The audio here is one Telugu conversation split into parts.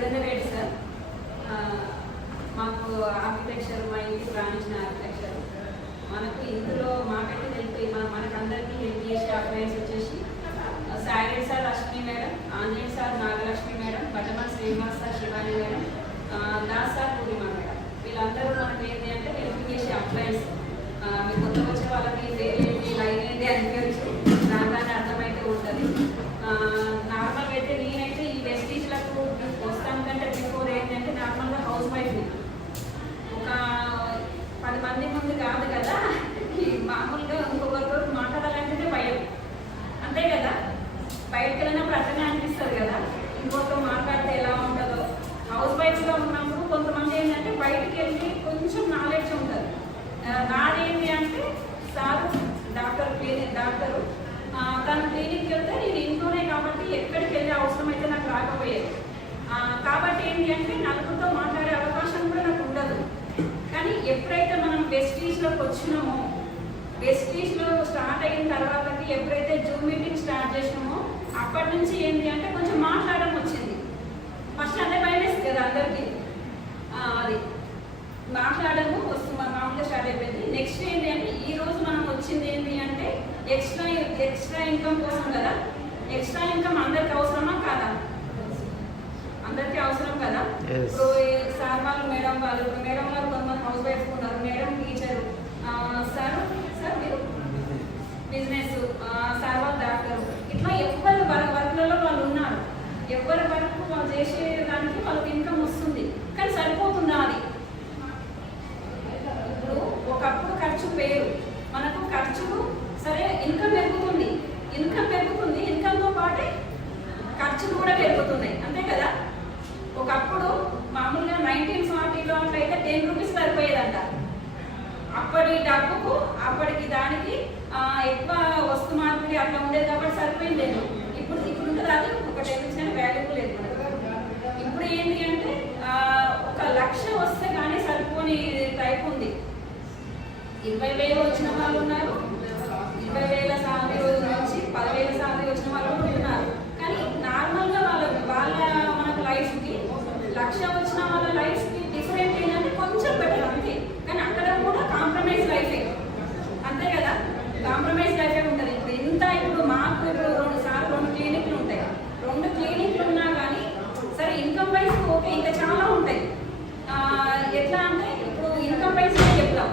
సురేందర్ రెడ్డి సార్. మాకు ఆర్కిటెక్చర్, మా ఇంటికి రాణించిన ఆర్కిటెక్చర్. మనకు ఇందులో మాకైతే తెలిపి మనకందరికీ హెల్ప్ చేసే అప్లయన్స్ వచ్చేసి Sai Reddy sir, Lakshmi madam, Anjaneya sir, Nagalakshmi madam, Battamal Srinivas sir, Shivani madam, Das sir, Purnima madam. వీళ్ళందరూ మనకు ఏంటి అంటే హెల్ప్ చేసే అప్లయన్స్. మీరు కొత్త వచ్చే వాళ్ళకి ఏంటి లైన్ ఏంటి అనుకోవచ్చు, దాని అర్థమైతే ఉంటుంది. నార్మల్గా అయితే నేనైతే ఈ వెస్టీజ్లకు వస్తాను కంటే బిఫోర్ ఏంటంటే నార్మల్గా హౌస్ వైఫ్ని ఒక 10 మంది ముందు కాదు కదా, ఈ మామూలుగా ఇంకొకరితో మాట్లాడాలంటేనే భయం, అంతే కదా. బయటకు వెళ్ళినప్పుడు అట్లనే అనిపిస్తుంది కదా, ఇంకొకరితో మాట్లాడితే ఎలా ఉంటుందో. హౌస్ వైఫ్గా ఉన్నప్పుడు కొంతమంది ఏంటంటే బయటకు వెళ్ళి కొంచెం నాలెడ్జ్ ఉంటుంది. నాదేంటి అంటే సార్ డాక్టరు తను క్లినిక్కి వెళ్తే నేను ఇంట్లోనే కాబట్టి ఎక్కడికి వెళ్ళే అవసరం అయితే నాకు రాకపోయేది. కాబట్టి ఏంటి అంటే నలుగురితో మాట్లాడే అవకాశం కూడా నాకు ఉండదు. కానీ ఎప్పుడైతే మనం వెస్టీజ్లోకి వచ్చినామో, వెస్టీజ్లో స్టార్ట్ అయిన తర్వాతకి ఎప్పుడైతే జూమ్ మీటింగ్ స్టార్ట్ చేసినామో అప్పటి నుంచి ఏంటి అంటే కొంచెం మాట్లాడడం వచ్చింది. ఫస్ట్ అదే భయమేస్తుంది కదా అందరికీ, అది మాట్లాడము వస్తుంది మామూలుగా స్టార్ట్ అయిపోయింది. నెక్స్ట్ ఏంటి అంటే ఈరోజు మనం వచ్చింది ఏంటి అంటే ఎక్స్ట్రా ఇన్కమ్ కోసం కదా. ఎక్స్ట్రా ఇన్కమ్ అందరికి అవసరమా కాదా? అందరికీ అవసరం కదా. ఇప్పుడు సార్ వాళ్ళు, మేడం వాళ్ళు కొంతమంది హౌస్ వైఫ్ ఉన్నారు, మేడం టీచరు, సార్ మీరు బిజినెస్, సార్ వాళ్ళు డాక్టరు, ఇట్లా ఎవరి వర్క్లలో వాళ్ళు ఉన్నారు. ఎవరి వర్క్ వాళ్ళు చేసేదానికి వాళ్ళకి ఇన్కమ్ వస్తుంది. కానీ సరిపోతుందా అది? ఇప్పుడు ఒకప్పుడు ఖర్చు వేరు, మనకు ఖర్చు సరే ఇన్కమ్ పెరుగుతుంది, ఇన్కమ్తో పాటే ఖర్చులు కూడా పెరుగుతున్నాయి, అంతే కదా. ఒకప్పుడు మామూలుగా 1940లో అట్లయితే 10 రూపీస్ సరిపోయేదంట. అప్పటి డబ్బుకు అప్పటికి దానికి ఎక్కువ వస్తు మార్పిడి అట్లా ఉండేది కాబట్టి సరిపోయింది. ఇప్పుడు ఉంటుంది అది ఒక 10 రూపీస్ కానీ వాల్యూ లేదు మనకు. ఇప్పుడు ఏంటి అంటే 1 లక్ష వస్తే కానీ సరిపోని టైప్ ఉంది. 20,000 వచ్చిన వాళ్ళు ఉన్నారు, 20,000 సాలరీ నుంచి 10,000 సాలరీ వచ్చిన వాళ్ళు కూడా ఉన్నారు. కానీ నార్మల్గా వాళ్ళ మనకు లైఫ్కి 1 లక్ష వచ్చిన వాళ్ళ లైఫ్కి డిఫరెంట్ ఏంటంటే కొంచెం బెటర్ అంతే. కానీ అక్కడ కూడా కాంప్రమైజ్ లైఫే, అంతే కదా. కాంప్రమైజ్ లైఫే ఉంటుంది. ఇప్పుడు మాకు 2 క్లినిక్లు ఉంటాయి. 2 క్లినిక్లు ఉన్నా కానీ సరే ఇన్కమ్ వైజ్ ఓకే, ఇంకా చాలా ఉంటాయి. ఎట్లా అంటే ఇప్పుడు ఇన్కమ్ వైజ్గా చెప్తాం.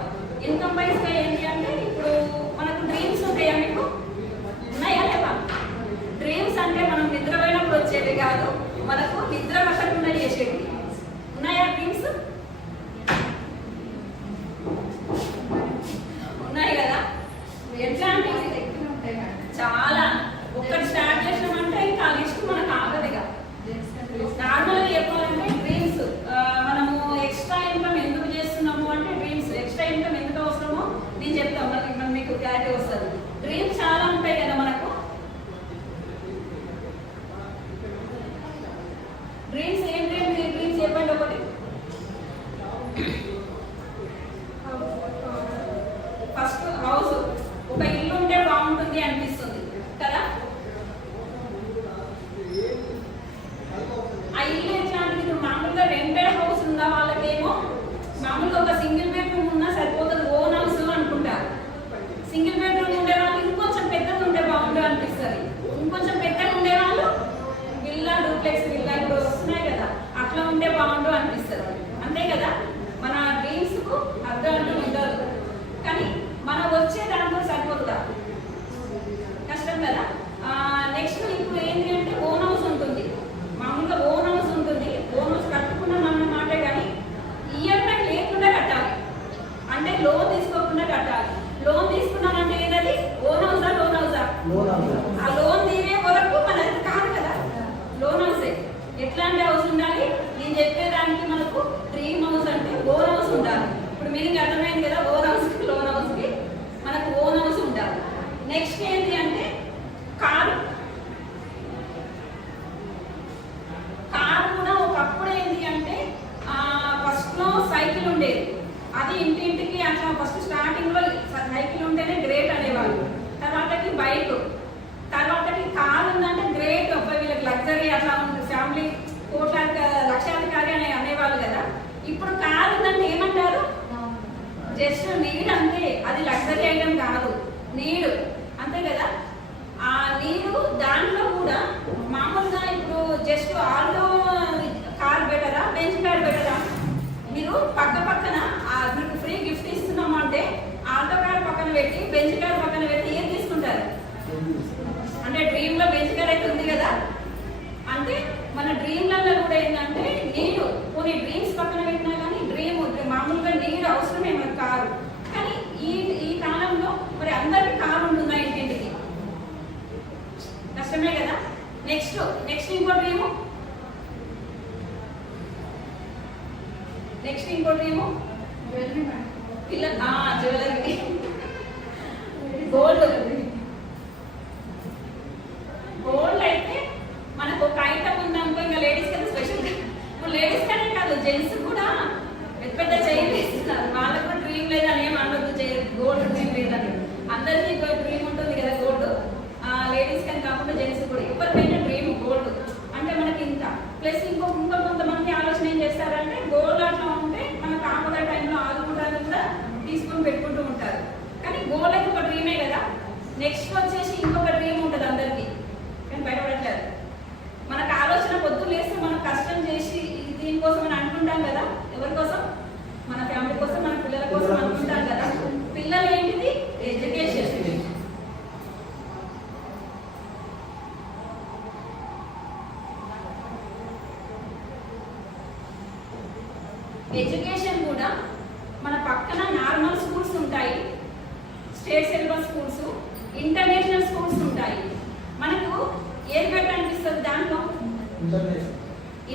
ఇన్కమ్ వైజ్గా ఏంటి అంటే ఇప్పుడు మనకు డ్రీమ్స్ ఉంటాయా? మీకు ఉన్నాయా లేవా? డ్రీమ్స్ అంటే మనం నిద్రపోయినప్పుడు వచ్చేవి కాదు, మనకు నిద్ర పట్టకుండా చేసేవి. ఉన్నాయా డ్రీమ్స్? ఉన్నాయి కదా. ఎట్లాంటి చాలా, ఒక్కటి స్టార్ట్ చేసినామంటే ఇంకా ఆ లిస్ట్ మనకు ఆగదుగా. నార్మల్గా చెప్పాలంటే డ్రీమ్స్ మనము ఎక్స్ట్రా ఇన్కమ్ ఎందుకు చేస్తున్నాము అంటే డ్రీమ్స్ ఎక్స్ట్రా ఇన్కమ్ ఎందుకు అవసరమో నేను చెప్తాను, మనకి మీకు క్లారిటీ వస్తుంది. డ్రీమ్స్ చాలా ఉంటాయి కదా మనకు. డ్రీమ్స్ ఏం డ్రీమ్స్ చెప్పండి ఒకటి. ఫస్ట్ హౌస్, ఒక ఇల్లు ఉంటే బాగుంటుంది అనిపిస్తుంది కదా. ఆ ఇల్లు ఎట్లాంటిది? ఇప్పుడు మామూలుగా రెంటెడ్ హౌస్ ఉన్న వాళ్ళకేమో మామూలుగా ఒక సింగిల్ బెడ్రూమ్ ఉన్నా సరిపోతుంది, ఓన్ హౌస్ అనుకుంటారు. సింగిల్ బెడ్రూమ్ ఉండే వాళ్ళు ఇంకొంచెం పెద్దగా ఉంటే బాగుంటుంది అనిపిస్తుంది. ఇంకొంచెం పెద్దగా ఉండే వాళ్ళు విల్లా, డూప్లెక్స్ విల్లా ఇప్పుడు వస్తున్నాయి కదా, అట్లా ఉంటే బాగుండు అనిపిస్తుంది, అంతే కదా. మన డ్రీమ్స్కు అర్థం అంటూ ఉండదు. కానీ మనం వచ్చే దాంట్లో సరిపోతుందా? కష్టం కదా. నెక్స్ట్ ఇప్పుడు ఏంటి అంటే ఓన్ హౌస్ ఉంటుంది. మామూలుగా ఓన్ హౌస్ ఉంటుంది. ఓన్ హౌస్ కట్టుకున్నాం అన్న మాటే, కానీ ఈఎంఐ లేకుండా కట్టాలి, అంటే లోన్ తీసుకోకుండా కట్టాలి. లోన్ తీసుకున్నానంటే ఏదది? ఓన్ హౌసా లోన్ హౌసా? ఆ లోన్ తీరే వరకు మనది కాదు కదా, లోన్ హౌసే. ఎట్లాంటి హౌస్ ఉండాలి? నేను చెప్పేదానికి మనకు డ్రీమ్ హౌస్ అంటే ఓన్ హౌస్ ఉండాలి. ఇప్పుడు మీనింగ్ అర్థమైంది కదా. ఓన్ హౌస్కి లోన్ హౌస్కి మనకు ఓన్ హౌస్ ఉండాలి. నెక్స్ట్ ఏంటి అంటే కారు. కారు కూడా ఒకప్పుడు ఏంటి అంటే ఫస్ట్లో సైకిల్ ఉండేది, అది ఇంటింటికి అట్లా ఫస్ట్ స్టార్టింగ్లో సైకిల్ ఉంటేనే గ్రేట్ అనేవాళ్ళు. తర్వాతకి బైక్, తర్వాతకి కారు ఉందంటే గ్రేట్, వీళ్ళకి లగ్జరీ అట్లా ఉంటుంది. ఫ్యామిలీ 1,00,00,000 ఇప్పుడు కారు ఉందంటే ఏమంటారు? జస్ట్ నీడ్ అంతే, అది లగ్జరీ ఐటమ్ కాదు, నీడు అంతే కదా. ఆ నీడు దాంట్లో కూడా మామూలుగా ఇప్పుడు జస్ట్ ఆల్టో కార్ బెటరా, బెంచ్ కార్ బెటరా? మీరు పక్క పక్కన మీకు ఫ్రీ గిఫ్ట్ ఇస్తున్నాము అంటే ఆల్టో కార్ పక్కన పెట్టి బెంచ్ కార్ పక్కన పెట్టి ఏం తీసుకుంటారు? అంటే డ్రీమ్ లో బెంచ్ కార్ అయితే ఉంది కదా. అంటే మన డ్రీమ్లలో కూడా ఏంటంటే నీడు, కొన్ని డ్రీమ్స్ పక్కన పెట్టినా కానీ డ్రీమ్ మామూలుగా నీడు అవసరమే మన కారు. కానీ ఈ కాలంలో మరి అందరికీ కారు ఉంటుందా ఇంటింటికి? కష్టమే కదా. నెక్స్ట్ ఇంకో డ్రీము, జ్యువెలరీ, గోల్డ్ అయితే మనకు ఒక ఐటమ్ ఉందనుకో, ఇంకా లేడీస్ కదా స్పెషల్. లేడీస్ కానీ కాదు, జెంట్స్ కూడా పెద్ద చైన్ వేస్తున్నారు. వాళ్ళకు కూడా డ్రీమ్ లేదని ఏం అనొద్దు, గోల్డ్ డ్రీమ్ లేదని. అందరికీ డ్రీమ్ ఉంటుంది కదా గోల్డ్. లేడీస్ కానీ కాకుండా జెంట్స్ కూడా ఎవరికైనా డ్రీమ్ గోల్డ్ అంటే మనకి ఇంత. ప్లస్ ఇంకో కొంతమంది ఆలోచన ఏం చేస్తారంటే గోల్డ్ అట్లా ఉంటే మనకు ఆపద టైంలో ఆదుకుంటారు కూడా తీసుకొని పెట్టుకుంటూ ఉంటారు. కానీ గోల్డ్ అయితే ఒక డ్రీమే కదా. నెక్స్ట్ వచ్చేసి ఇంకొక డ్రీమ్ ఉంటుంది అందరికీ, కానీ బయటపడట్లేదు. మనకు ఆలోచన పొద్దున్న లేస్తే మనం కష్టం చేసి దీనికోసం అని అనుకుంటాం కదా. ఎవరి కోసం? మన ఫ్యామిలీ కోసం, మన పిల్లల కోసం అనుకుంటాం కదా. పిల్లలు ఏంటిది? ఎడ్యుకేషన్. ఎడ్యుకేషన్ కూడా మన పక్కన నార్మల్ స్కూల్స్ ఉంటాయి, state syllabus schools, international schools ఉంటాయి. మనకు ఏది బెటర్ అనిపిస్తుంది? దాంట్లో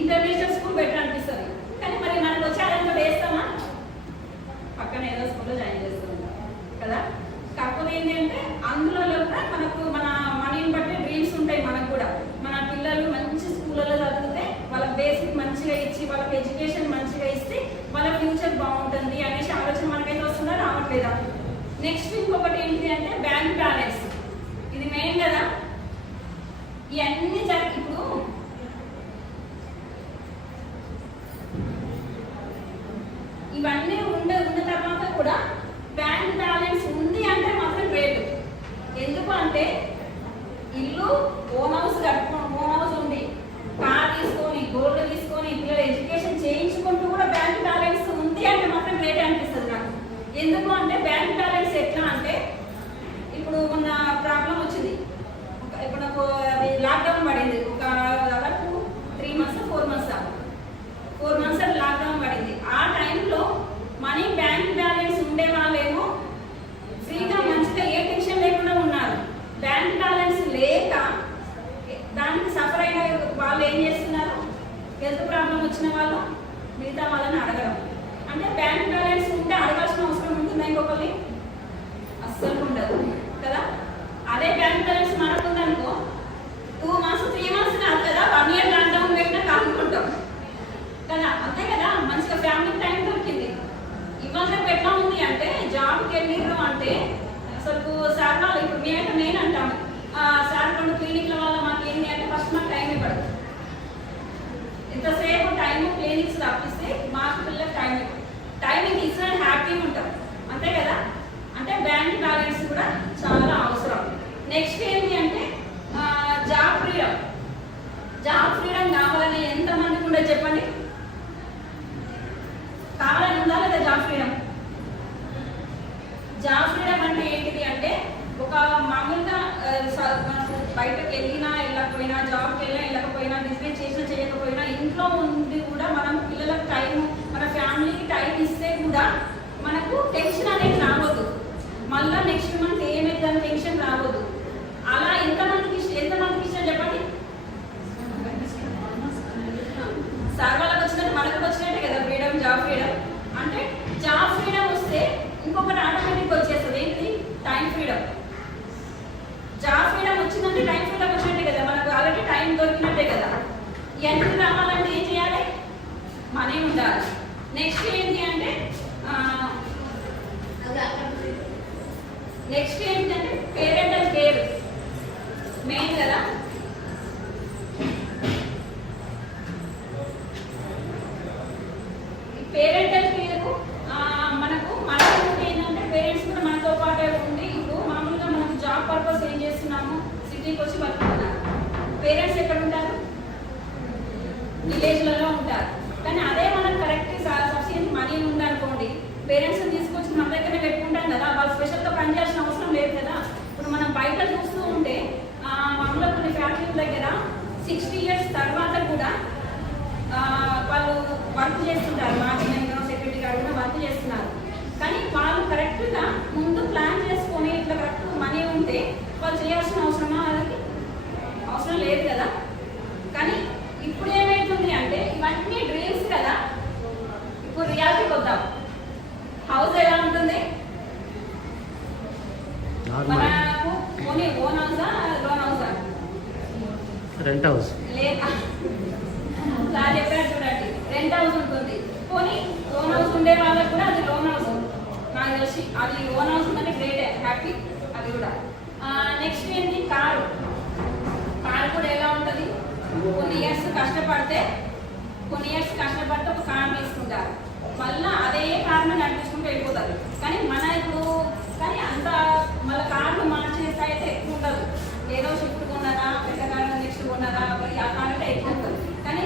ఇంటర్నేషనల్ స్కూల్ బెటర్ అనిపిస్తుంది. కానీ మరి మనకు వచ్చే అదంతా వేస్తామా? పక్కన ఏదో స్కూల్లో జాయిన్ చేస్తాం కదా. కాకపోతే ఏంటంటే అందులో కూడా మనకు మన మనీని బట్టి డ్రీమ్స్ ఉంటాయి. మనకు కూడా మన పిల్లలు మంచి స్కూళ్ళలో చదివితే వాళ్ళకి బేసిక్ మంచిగా ఇచ్చి వాళ్ళకి ఎడ్యుకేషన్ మంచిగా ఇస్తే వాళ్ళ ఫ్యూచర్ బాగుంటుంది అనేసి ఆలోచన మనకైతే వస్తుందా? రావట్లేదా? నెక్స్ట్ ఇంకొకటి ఏంటి అంటే బ్యాంక్ బ్యాలెన్స్. ఇది మెయిన్ కదా. ఇవన్నీ ఇప్పుడు ఇవన్నీ ఉన్న తర్వాత కూడా బ్యాంక్ బ్యాలెన్స్ ఉంది అంటే మాత్రం గ్రేట్. ఎందుకు అంటే ఇల్లు ఓన్ హౌస్ ఉంది, కార్ తీసుకొని గోల్డ్ తీసుకొని పిల్లల ఎడ్యుకేషన్ చేయించుకుంటూ కూడా బ్యాంక్ బ్యాలెన్స్ ఉంది అంటే మాత్రం గ్రేట్ అనిపిస్తుంది నాకు. ఎందుకు అంటే బ్యాంక్ బ్యాలెన్స్ ఎట్లా అంటే ఇప్పుడు మొన్న ప్రాబ్లం వచ్చింది. ఇప్పుడు నాకు అది లాక్డౌన్ పడింది, ఒక దాదాపు 3 months 4 months లాక్డౌన్ పడింది. ఆ టైంలో మనీ బ్యాంక్ బ్యాలెన్స్ ఉండే వాళ్ళేమో ఫ్రీగా మంచిగా ఏ టెన్షన్ లేకుండా ఉన్నారు. బ్యాంక్ బ్యాలెన్స్ లేక దానికి సఫర్ అయిన వాళ్ళు ఏం చేస్తున్నారు? హెల్త్ ప్రాబ్లం వచ్చిన వాళ్ళు మిగతా వాళ్ళని అడగడం. అంటే బ్యాంక్ బ్యాలెన్స్ ఉంటే అడగాల్సిన అవసరం ఉంటుందా ఇంకొకరి? అస్సలు ఉండదు కదా. అదే బ్యాంక్ బ్యాలెన్స్ మనకు ఉందనుకో 2 months 3 months కాదు కదా, 1 year లాక్డౌన్ పెట్టినా కానుకుంటాం కదా. అంతే కదా, మంచిగా ఫ్యామిలీ టైం దొరికింది. ఇవాళ ఎట్లా ఉంది అంటే జాబ్కి వెళ్ళిర్రు అంటే అసలు సార్ వాళ్ళు ఇప్పుడు మేమైతే మెయిన్ అంటాం, సార్ కొన్ని క్లినిక్ల వల్ల మాకు ఏంటి అంటే ఫస్ట్ మాకు టైం ఇవ్వడు. ఎంతసేపు టైం క్లినిక్స్ తప్పిస్తే మాకు పిల్లలకు టైమింగ్ ఇచ్చిన హ్యాపీగా ఉంటాం. అంతే కదా. అంటే బ్యాంక్ బ్యాలెన్స్ కూడా చాలా అవసరం. నెక్స్ట్ ఏంటి అంటే జాబ్ ఫ్రీడమ్ కావాలని ఎంతమందికి ఉండదు చెప్పండి? కావాలని ఉందా లేదా జాబ్ ఫ్రీడమ్? జాబ్ ఫ్రీడమ్ అంటే ఏంటిది అంటే ఒక మామూలుగా మనకు బయటకు వెళ్ళినా వెళ్ళకపోయినా, జాబ్కి వెళ్ళినా వెళ్ళకపోయినా, బిజినెస్ చేసినా చేయకపోయినా, ఇంట్లో ఉండి కూడా మనం పిల్లలకు టైం, మన ఫ్యామిలీకి టైం ఇస్తే కూడా మనకు టెన్షన్ అనేది రావద్దు. మళ్ళీ నెక్స్ట్ మంత్ ఏమైతే టెన్షన్ రావద్దు. అలా ఎంతమందికి ఇష్టం చెప్పండి? సార్ వాళ్ళకి వచ్చినట్టు మనకు వచ్చినట్టే కదా ఫ్రీడమ్, జాబ్ ఫ్రీడమ్. అంటే జాబ్ ఫ్రీడమ్ వస్తే ఇంకొకటి ఆటోమేటిక్ వచ్చేస్తుంది. ఏంటి? Time freedom. జాబ్ ఫ్రీడమ్ వచ్చిందంటే టైం ఫ్రీడమ్ వచ్చినట్టే కదా, మనకు ఆల్రెడీ టైం దొరికినట్టే కదా. ఇవన్నీ రావాలంటే ఏం చేయాలి? మనీ ఉండాలి. నెక్స్ట్ ఏంటి అంటే పేరెంటల్ కేర్ మెయిన్ కదా. ఈ విలేజ్లలో ఉంటారు. కానీ అదే మనకు కరెక్ట్ సఫిషియెంట్ మనీ ఉందనుకోండి, పేరెంట్స్ తీసుకొచ్చి మన దగ్గరనే పెట్టుకుంటాం కదా, వాళ్ళు స్పెషల్గా పని చేయాల్సిన అవసరం లేదు కదా. ఇప్పుడు మనం బయట చూస్తూ ఉంటే మామూలుగా కొన్ని ఫ్యాక్టరీల దగ్గర 60 years తర్వాత కూడా వాళ్ళు వర్క్ చేస్తుంటారు, మార్కెటింగ్ సెక్యూరిటీ గార్డ్ కూడా వర్క్ చేస్తున్నారు. కానీ వాళ్ళు కరెక్ట్గా ముందు ప్లాన్ చేసుకొని ఇట్లా కరెక్ట్ మనీ ఉంటే వాళ్ళు చేయాల్సిన అవసరమా, వాళ్ళకి అవసరం లేదు కదా. కానీ ఇప్పుడు ఏమైతుంది అంటే ఇవన్నీ డ్రీమ్స్ కదా, ఇప్పుడు రియాలిటీకి వద్దాం. హౌస్ ఎలా ఉంటుంది మనకు? ఓన్ హౌసా, లోన్ హౌసా? రెంట్ హౌస్ లేదా చెప్పారు చూడండి, రెంట్ హౌస్ ఉంటుంది. పోనీ లోన్ హౌస్ ఉండే వాళ్ళకి కూడా అది లోన్ హౌస్ నాకు తెలిసి, అది లోన్ హౌస్ ఉందంటే గ్రేట్, హ్యాపీ అది కూడా. నెక్స్ట్ ఏంటి, కారు. కారు కూడా ఎలా ఉంటుంది, కొన్ని ఇయర్స్ కష్టపడితే ఒక కారు తీసుకుంటారు, మళ్ళీ అదే కారుని నడిపించుకుంటూ వెళ్ళిపోతారు. కానీ మన ఇప్పుడు కానీ అంత మళ్ళీ కార్లు మార్చే స్థాయి అయితే ఎక్కువ ఉండదు. ఏదో షిఫ్ట్ కొన్నారా, పెద్ద కారు నెక్స్ట్ కొన్నారా, ఆ కారు అంటే ఎక్కువ ఉంటుంది. కానీ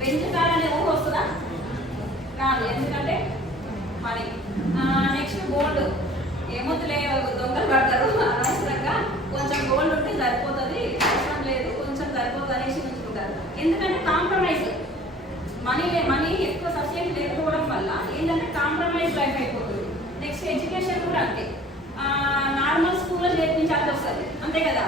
బెంచ్ కార్ అనే ఊహ వస్తుందా? రాదు, ఎందుకంటే మరి. Next gold. ఏమొద్దులే దొంగలు పడతారు అనవసరంగా, కొంచెం గోల్డ్ ఉంటే సరిపోతుంది, అవసరం లేదు కొంచెం సరిపోతుంది అనేసి ఉంచుకుంటారు. ఎందుకంటే కాంప్రమైజ్, మనీ ఎక్కువ సబ్సిడీ లేకపోవడం వల్ల ఏంటంటే కాంప్రమైజ్ లైఫ్ అయిపోతుంది. నెక్స్ట్ ఎడ్యుకేషన్ కూడా అంతే, నార్మల్ స్కూల్లో చేర్పించాల్సి వస్తుంది, అంతే కదా.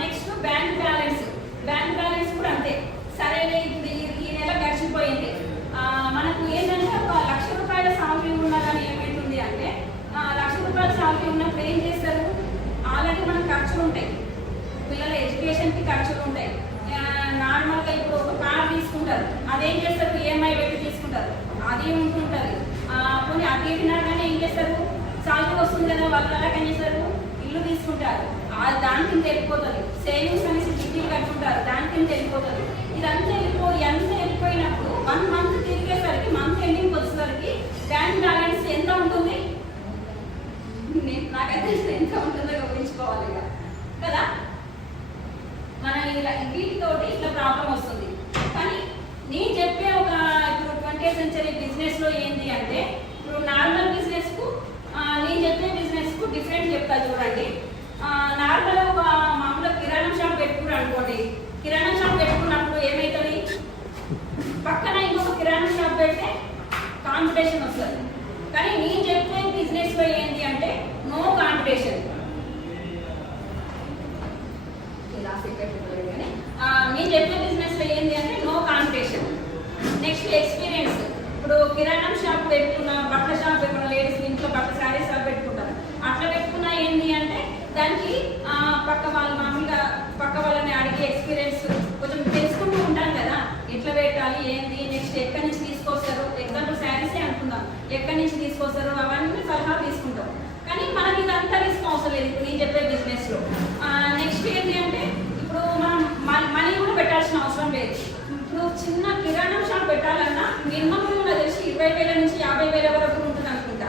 నెక్స్ట్ బ్యాంక్ బ్యాలెన్స్ కూడా అంతే. సరేలే ఇప్పుడు ఈ నెల గడిచిపోయింది, మనకు ఏంటంటే ఒక ₹1,00,000 సాలరీ ఉన్నా కానీ ఏమవుతుంది అంటే, ₹1,00,000 సాలరీ ఉన్నప్పుడు ఏం చేస్తారు, ఆల్రెడీ మనకు ఖర్చులు ఉంటాయి, పిల్లల ఎడ్యుకేషన్కి ఖర్చులు ఉంటాయి. నార్మల్గా ఇప్పుడు ఒక కార్ తీసుకుంటారు, అదేం చేస్తారు, ఈఎంఐ పెట్టి తీసుకుంటారు, అది ఉంటుంటుంది. కొన్ని అది తినగానే ఏం చేస్తారు, సాలరీ వస్తుంది కదా, వాళ్ళు అలాగ ఏం చేస్తారు, ఇల్లు తీసుకుంటారు, దానికి వెళ్ళిపోతుంది. సేవింగ్స్ అనేసి చిట్టీలు కట్టుకుంటారు, దానికి వెళ్ళిపోతుంది. ఇదంతా వెళ్ళిపోయినప్పుడు 1 month తిరిగేసరికి, మంత్ ఎండింగ్ వచ్చేసరికి బ్యాంక్ బ్యాలెన్స్ ఎంత ఉంటుంది, నాకైతే ఎంత ఉంటుందో గమనించుకోవాలి కదా. మన ఇలా వీటితోటి ఇట్లా ప్రాబ్లం వస్తుంది. కానీ నేను చెప్పే ఒక ఇప్పుడు 20th century బిజినెస్లో ఏంటి అంటే, ఇప్పుడు నార్మల్ బిజినెస్కు నేను చెప్పే బిజినెస్కు డిఫరెంట్ చెప్తా చూడండి. నార్మల్ ఒక మామూలుగా కిరాణా షాప్ పెట్టుకున్నారు అనుకోండి, కిరాణా షాప్ పెట్టుకున్నప్పుడు ఏమవుతుంది, పక్కన ఇంకొక కిరాణా షాప్ పెడితే కాంపిటీషన్ వస్తుంది. కానీ నేను చెప్పే బిజినెస్లో ఏంటి అంటే నో కాంపిటీషన్. నేను చెప్పే బిజినెస్లో ఏంటి అంటే నో కాంపిటీషన్. Next experience. ఇప్పుడు కిరాణా షాప్ పెట్టుకున్న, బట్టల షాప్ పెట్టుకున్న, లేడీస్ ఇంట్లో బట్టల శారీ షాప్ పెట్టుకుంటారు, అట్లా పెట్టుకున్న ఏంటి అంటే దానికి పక్క వాళ్ళని అడిగి ఎక్స్పీరియన్స్ కొంచెం తెలుసుకుంటూ ఉంటాం కదా, ఎట్లా పెట్టాలి ఏంటి, నెక్స్ట్ ఎక్కడి నుంచి తీసుకొస్తారు, ఎగ్జాంపుల్ శారీసే అనుకుందాం, ఎక్కడి నుంచి తీసుకొస్తారు అవన్నీ సలహా తీసుకుంటాం. కానీ మనకి ఇదంతా రిస్క్ అవసరం లేదు ఇప్పుడు నేను చెప్పే బిజినెస్లో. నెక్స్ట్ ఏంటి అంటే ఇప్పుడు మనం మనీ కూడా పెట్టాల్సిన అవసరం లేదు. ఇప్పుడు చిన్న కిరాణా షాప్ పెట్టాలన్నా మినిమం నాకు తెలిసి 20,000 నుంచి 50,000 వరకు ఉంటుంది అనుకుంటా.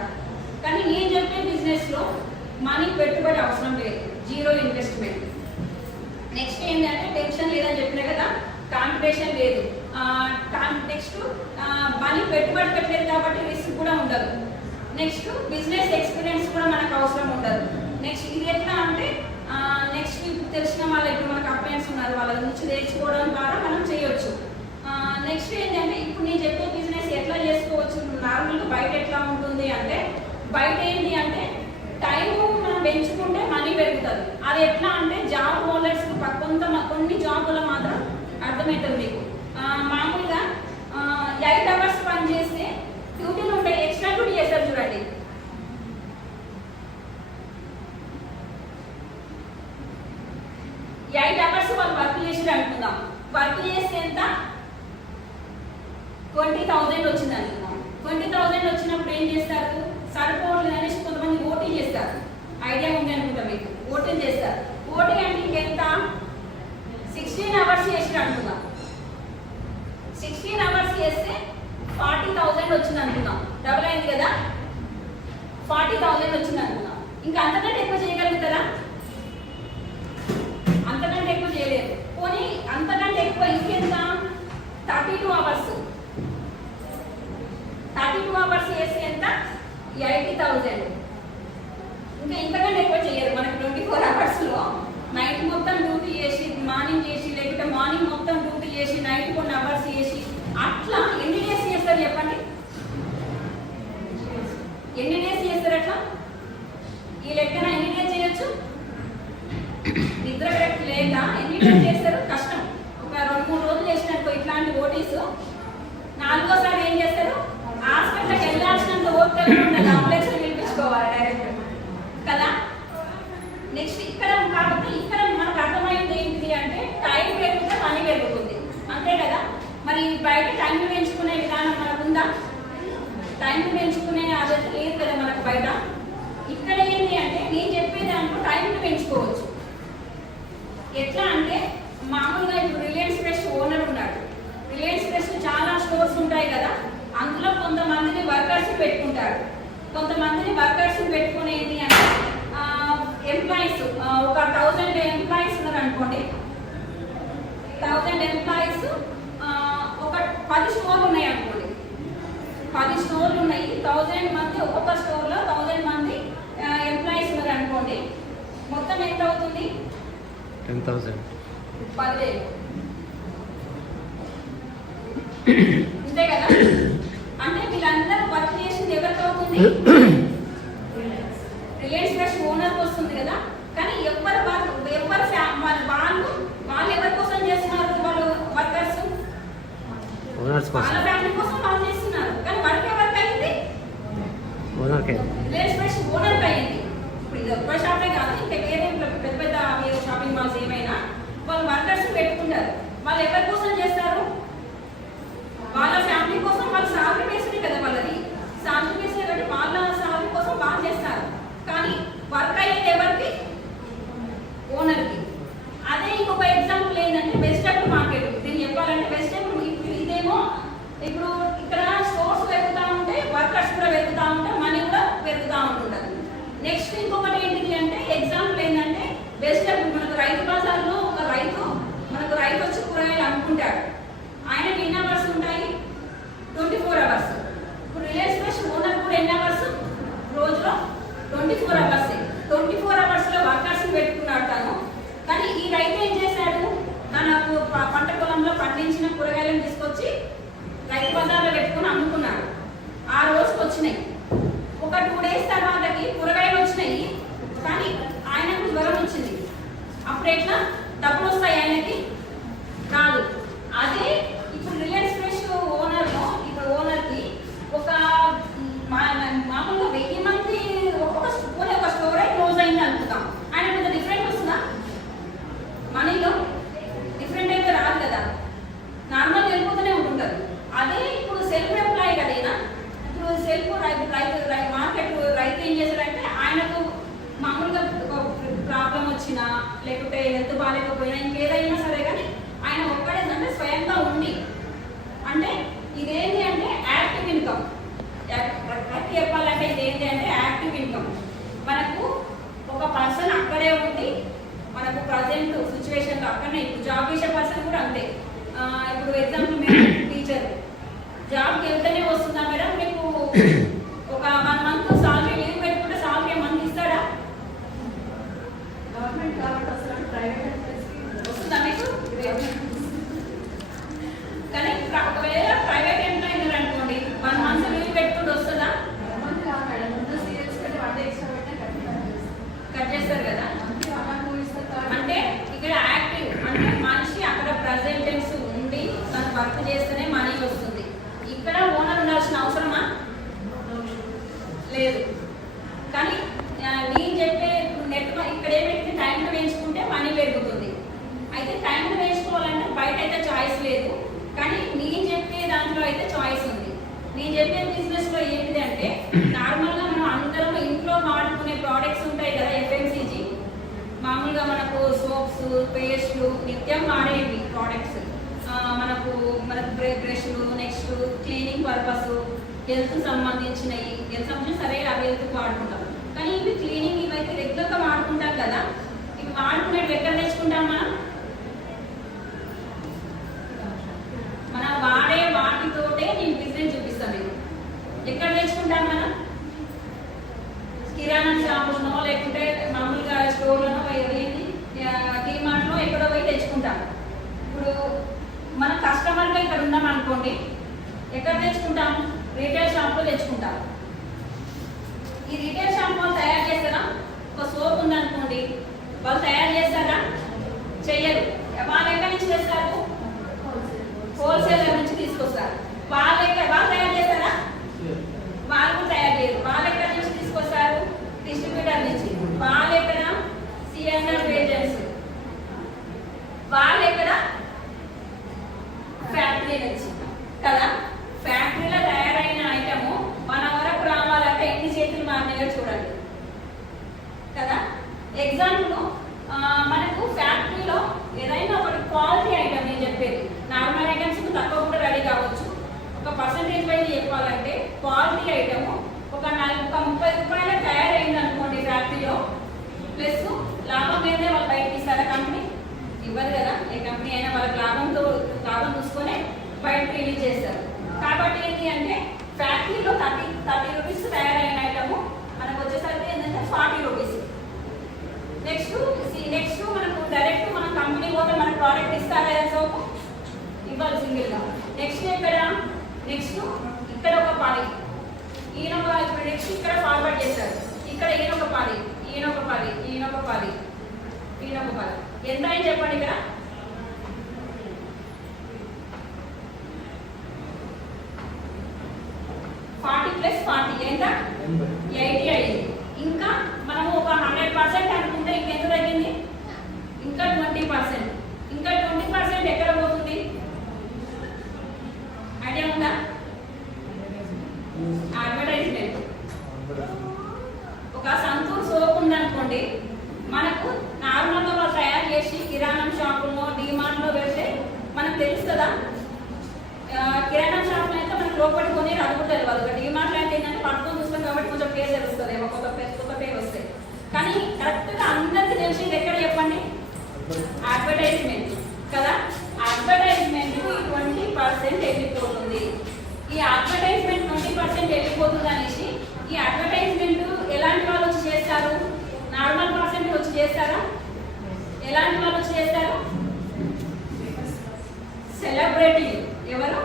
కానీ నేను చెప్పే బిజినెస్లో మనీ పెట్టుబడి అవసరం లేదు, జీరో ఇన్వెస్ట్మెంట్. నెక్స్ట్ ఏంటంటే టెన్షన్ లేదని చెప్పినా కదా, కాంపిటీషన్ లేదు. నెక్స్ట్ మనీ పెట్టుబడి పెట్టలేదు కాబట్టి రిస్క్ కూడా ఉండదు. నెక్స్ట్ బిజినెస్ ఎక్స్పీరియన్స్ కూడా మనకు అవసరం ఉండదు. నెక్స్ట్ ఇది ఎట్లా అంటే నెక్స్ట్ తెలిసిన వాళ్ళు ఇప్పుడు మనకు అప్లయన్స్ ఉన్నారు, వాళ్ళ నుంచి నేర్చుకోవడం ద్వారా మనం చేయొచ్చు. నెక్స్ట్ ఏంటంటే ఇప్పుడు నేను చెప్పే బిజినెస్ ఎట్లా చేసుకోవచ్చు, నార్మల్గా బయట ఎట్లా ఉంటుంది అంటే, బయట ఏంటి అంటే టైము మనం పెంచుకుంటే మనీ పెరుగుతుంది. అది ఎట్లా అంటే జాబ్ హోల్డర్స్ కొన్ని జాబుల్లో మాత్రం అర్థమవుతుంది మీకు. మామూలుగా 8 hours పని చేస్తే డ్యూటీలు ఉంటాయి, ఎక్స్ట్రా డ్యూటీ చేస్తారు చూడండి. వాళ్ళు వర్క్ చేసి అనుకుందాం, వర్క్ చేస్తే ఎంత 20,000 వచ్చింది అనుకుందాం. 20,000 వచ్చినప్పుడు ఏం చేస్తారు, సరిపోవట్లేదు అనేసి కొంతమంది ఓటీ చేస్తారు. ఐడియా ఉంది అనుకుంటా మీకు, ఓటీ చేస్తారు. ఓటీ అంటే ఇంకెంత 16 hours చేసి అనుకుందాం. 16 hours చేస్తే 40,000 వచ్చింది అనుకుందాం, డబుల్ అయింది కదా, 40,000 వచ్చింది అనుకుందాం. ఇంకా అంతకంటే ఎక్కువ చేయగలుగుతారా? అంతకంటే ఎక్కువ చేయలేరు. పోనీ అంతకంటే ఎక్కువ ఇంకెంత 30,000. ఇంకా ఇంతకంటే ఎక్కువ చేయరు మనకి 24 అవర్స్లో. నైట్ మొత్తం డ్యూటీ చేసి మార్నింగ్ చేసి లేకపోతే మార్నింగ్ మొత్తం డ్యూటీ చేసి నైట్ కొన్ని అవర్స్ చేసి అట్లా ఎన్ని డేస్ చేస్తారు చెప్పండి? ఎన్ని డేస్ చేస్తారు అట్లా? ఈ లెక్కన ఎన్ని డేస్ చేయొచ్చు? నిద్ర కరెక్ట్ లేక ఎన్ని డేస్ చేస్తారు? కష్టం. ఒక 2-3 రోజులు చేసినట్టు ఇట్లాంటి ఓటీస్ 4వ సారి ఏం చేస్తారు? హాస్పిటల్కి వెళ్ళాల్సినంత ఓపిక ఉండదు, అంబులెన్స్ పిలిపించుకోవాలి డైరెక్ట్ కదా. నెక్స్ట్ ఇక్కడ కాబట్టి ఇక్కడ మనకు అర్థమైంది ఏంటిది అంటే టైం పెరిగితే పని పెరుగుతుంది, అంతే కదా. మరి బయట టైం పెంచుకునే విధానం మనకు ఉందా? టైం పెంచుకునే అదైతే లేదు కదా మనకు బయట. ఇక్కడ ఏంటి అంటే నేను చెప్పే దాంట్లో టైం పెంచుకోవచ్చు. ఎట్లా అంటే మామూలుగా ఇప్పుడు రిలయన్స్ ఫ్రెష్ ఓనర్ ఉన్నాడు. రిలయన్స్ ఫ్రెష్ చాలా స్టోర్స్ ఉంటాయి కదా, అందులో కొంతమందిని వర్కర్స్ పెట్టుకుంటారు. కొంతమందిని వర్కర్స్ పెట్టుకునేది అంటే ఎంప్లాయీస్ ఒక 1000 ఎంప్లాయీస్ ఉన్నారు అనుకోండి. 1000 ఎంప్లాయీస్ ఒక 10 స్టోర్లు ఉన్నాయి అనుకోండి. 10 స్టోర్లు ఉన్నాయి, 1000 మంది ఒక్కొక్క స్టోర్లో 1000 మంది ఎంప్లాయీస్ ఉన్నారు అనుకోండి. మొత్తం ఎంత అవుతుంది? 10,000. 10,000 అంతే కదా. అంటే వీళ్ళందరూ వర్క్ చేసింది ఎవరికి అవుతుంది? రిలయన్స్ ఫ్రెష్ ఓనర్కి వస్తుంది కదా. కానీ వాళ్ళు ఎవరి కోసం చేస్తున్నారు? వాళ్ళు వర్కర్స్ వాళ్ళ ఫ్యామిలీ కోసం వాళ్ళు చేస్తున్నారు. కానీ వర్క్ ఎవరికి అయింది? రిలయన్స్ ఫ్రెష్ ఓనర్కి అయింది. ఇప్పుడు ఇది ఒక్క షాపే కాదు, ఇంకా వేరే పెద్ద పెద్ద షాపింగ్ మాల్స్ ఏమైనా వాళ్ళు వర్కర్స్ పెట్టుకుంటారు. వాళ్ళు ఎవరి కోసం చేస్తారు? వాళ్ళ ఫ్యామిలీ కోసం. వాళ్ళ సాలరీ బేస్డ్ కదా వాళ్ళది, సాలరీ బేస్డ్ కాబట్టి వాళ్ళ సాలరీ కోసం వాళ్ళు చేస్తారు. కానీ వర్క్ అయ్యేది ఎవరికి? ఓనర్కి. అదే ఇంకొక ఎగ్జాంపుల్ ఏంటంటే వెజిటబుల్ మార్కెట్. నేను చెప్పాలంటే వెజిటబుల్ ఇదేమో ఇప్పుడు ఇక్కడ స్టోర్స్ పెరుగుతూ ఉంటే వర్కర్స్ కూడా పెరుగుతూ ఉంటారు, మనీ కూడా పెరుగుతూ ఉంటుంటారు. నెక్స్ట్ ఇంకొకటి ఏంటిది అంటే ఎగ్జాంపుల్ ఏంటంటే వెజిటబుల్ మనకు రైతు బజార్లో ఒక మనకు రైతు వచ్చి కూరగాయలు అమ్ముకుంటాడు. ఆయనకి ఎన్ని అవర్స్ ఉంటాయి? 24 అవర్స్. ఇప్పుడు రిలయన్స్ ఫ్రెష్ ఓనర్ కూడా ఎన్ని అవర్స్? రోజులో 24 అవర్స్. 24 అవర్స్లో వర్కర్స్ పెట్టుకున్నాడు తను. కానీ ఈ రైతు ఏం చేశాడు? తనకు పంట పొలంలో పండించిన కూరగాయలను తీసుకొచ్చి రైతు బజార్లో పెట్టుకుని అమ్ముకున్నాడు. ఆ రోజుకి వచ్చినాయి. ఒక 2 డేస్ తర్వాతకి కూరగాయలు వచ్చినాయి, కానీ ఆయనకు జ్వరం వచ్చింది. అప్పుడు ఎట్లా డబ్బులు వస్తాయి ఆయనకి? రాదు. అదే ఇప్పుడు రిలయన్స్ ఫ్రెష్ ఓనర్కి ఒక మామూలుగా 1000 మంది ఒక స్టోర్ అయి క్లోజ్ అయింది అనుకుందాం. ఆయన కొంత డిఫరెంట్ వస్తుందా? మనీలో డిఫరెంట్ అయితే రాదు కదా, నార్మల్ వెళ్ళిపోతూనే ఉంటుంటారు. అదే ఇప్పుడు సెల్ఫ్ ఎంప్లాయీ కదేనా. ఇప్పుడు సెల్ఫ్ మార్కెట్ రైతు ఏం చేశారంటే ఆయనకు మామూలుగా ప్రాబ్లం వచ్చినా లేకపోతే హెల్త్ బాగాలేకపోయినా ఇంకేదైనా సరే కానీ ఆయన ఒక్కడేంటంటే స్వయంగా ఉండి అంటే ఇదేంటి అంటే యాక్టివ్ ఇన్కమ్. చెప్పాలంటే ఇదేంటి అంటే యాక్టివ్ ఇన్కమ్. మనకు ఒక పర్సన్ అక్కడే ఉండి మనకు ప్రజెంట్ సిచ్యువేషన్లో అక్కడనే ఇప్పుడు జాబ్ చేసే పర్సన్ కూడా అంతే. ఇప్పుడు ఎగ్జాంపుల్ మేము టీచర్ జాబ్కి వెళ్తేనే వస్తుందా మేడం మీకు ఒక 1 మంత్ సాలరీ లీవ్ పెట్టుకుంటే సాలరీ ఏమన్నా ఇస్తాడా? గవర్నమెంట్ కాబట్టి వస్తుందా? ప్రైవేట్ వస్తుందా మీకు? కానీ ఒకవేళ ప్రైవేట్ ఎంప్లాయీ అనుకోండి 1 మంత్ లీవ్ పెట్టుకుంటూ వస్తుందా? కట్ చేస్తారు కదా. అంటే ఇక్కడ యాక్టివ్ అంటే మనిషి అక్కడ ప్రజెంటెన్స్ ఉండి తను వర్క్ చేస్తేనే మనీ వస్తుంది. ఇక్కడ ఓనర్ ఉండాల్సిన అవసరమా? లేదు. కానీ నేను చెప్పే ఇక్కడ ఏమైతే టైంలో వేయించుకుంటే మనీ పెరుగుతుంది. అయితే టైంలో వేయించుకోవాలంటే బయట అయితే చాయిస్ లేదు, కానీ నేను చెప్పే దాంట్లో అయితే చాయిస్ ఉంది. నేను చెప్పే బిజినెస్లో ఏంటిది అంటే నార్మల్గా మనం అందరం ఇంట్లో వాడుకునే ప్రోడక్ట్స్ ఉంటాయి కదా, ఎఫ్ఎంసీజీ మామూలుగా మనకు సోప్స్ పేస్ట్లు నిత్యం వాడేవి ప్రోడక్ట్స్, మనకు బ్రష్లు, నెక్స్ట్ క్లీనింగ్ పర్పస్, హెల్త్ సంబంధించినవి సరే అవి హెల్త్కి వాడుకుంటాం. కానీ ఇవి క్లీనింగ్ ఇవైతే రెగ్యులర్గా వాడుకుంటాం కదా, ఇవి వాడుకునేవి ఎక్కడ తెచ్చుకుంటాం మనం వాడే వాటితోటే నేను బిజినెస్ చూపిస్తాను. నేను ఎక్కడ తెచ్చుకుంటాం మనం? అనుకోండి, ఎక్కడ తెచ్చుకుంటాం? రీటైల్ షాప్లో తెచ్చుకుంటాం. ఈ రీటైల్ షాప్ వాళ్ళు తయారు చేస్తారా? ఒక సోప్ ఉందనుకోండి, వాళ్ళు తయారు చేస్తారా? చెయ్యరు. వాళ్ళు ఎక్కడి నుంచి చేస్తారు? హోల్సేలర్ నుంచి తీసుకొస్తారు. వాళ్ళు తయారు చేస్తారా? వాళ్ళు తయారు చేయరు. వాళ్ళు ఎక్కడి నుంచి తీసుకొస్తారు? డిస్ట్రిబ్యూటర్ నుంచి. వాళ్ళు ఎక్కడ? CMR agency. వాళ్ళు ఎక్కడ? ఫ్యాక్టరీ నుంచి కదా. ఫ్యాక్టరీలో తయారైన ఐటము మన వరకు రావాలంటే ఎన్ని చేతులు మారినాయో చూడండి కదా. ఎగ్జాంపుల్, మనకు ఫ్యాక్టరీలో ఏదైనా ఒకటి క్వాలిటీ ఐటమ్ నేను చెప్పేది, నార్మల్ ఐటమ్స్ తక్కువ కూడా రెడీ కావచ్చు. ఒక పర్సంటేజ్ వైజ్ చెప్పాలంటే క్వాలిటీ ఐటమ్ ఒక 30 రూపాయలు తయారైంది అనుకోండి ఫ్యాక్టరీలో, ప్లస్ లాభం మీదే వాళ్ళు బయటకి ఇస్తారా? కంపెనీ ఇవ్వదు కదా. ఏ కంపెనీ అయినా వాళ్ళకి లాభం చూసుకొని బయటకు రిలీజ్ చేస్తారు. కాబట్టి ఏంటి అంటే ఫ్యాక్టరీలో 30 రూపీస్ తయారైన ఐటమ్ మనకు వచ్చేసరికి ఏంటంటే 40 రూపీస్. నెక్స్ట్ మనకు డైరెక్ట్ మన కంపెనీ పోతే మన ప్రోడక్ట్ ఇస్తారా? సోపు ఇవ్వాలి సింగిల్గా. నెక్స్ట్ ఇక్కడ ఒక 10, ఈయన ఇప్పుడు నెక్స్ట్ ఇక్కడ ఫార్వర్డ్ చేస్తారు. ఇక్కడ ఈయన ఒక 10, ఈయన ఒక 10, ఈయన ఒక 10, ఈయన ఒక 10. ఎంత అని చెప్పండి ఇక్కడ? 40 + 40 ఎంత? 80 అయింది. ఇంకా మనము ఒక 100% అనుకుంటే ఇంకెంత తగ్గింది? ఇంకా 20%. ఇంకా 20% ఎక్కడ పోతుంది? ఐడియా ఉందా? అడ్వర్టైజ్మెంట్. ఒక సంతూర్ సోప్ ఉందనుకోండి, మనకు నార్మల్గా వాళ్ళు తయారు చేసి కిరాణం షాపుల్లో డిమార్ట్లో పెడితే మనకు తెలుస్తుందా? కిరాణం షాప్లో అయితే మనకు లోపలి కొని అడుగుతారు వాళ్ళు. డిమార్ట్లో అంటే ఏంటంటే పట్టుకొని చూస్తాం కాబట్టి కొంచెం పేరు తెలుస్తుంది, ఏమో కొత్త పేరు వస్తాయి. కానీ కరెక్ట్గా అందరికీ తెలిసింది ఎక్కడ చెప్పండి? అడ్వర్టైజ్మెంట్ కదా. అడ్వర్టైజ్మెంట్ 20% వెళ్ళిపోతుంది. ఈ అడ్వర్టైజ్మెంట్ 20% వెళ్ళిపోతుంది అనేసి ఈ అడ్వర్టైజ్మెంట్ ఎలాంటి వాళ్ళు వచ్చి చేస్తారు? నార్మల్ పర్సెంట్ వచ్చి చేస్తారా? ఎలాంటి వాళ్ళు వచ్చి చేస్తారు? సెలబ్రిటీ. ఎవరు?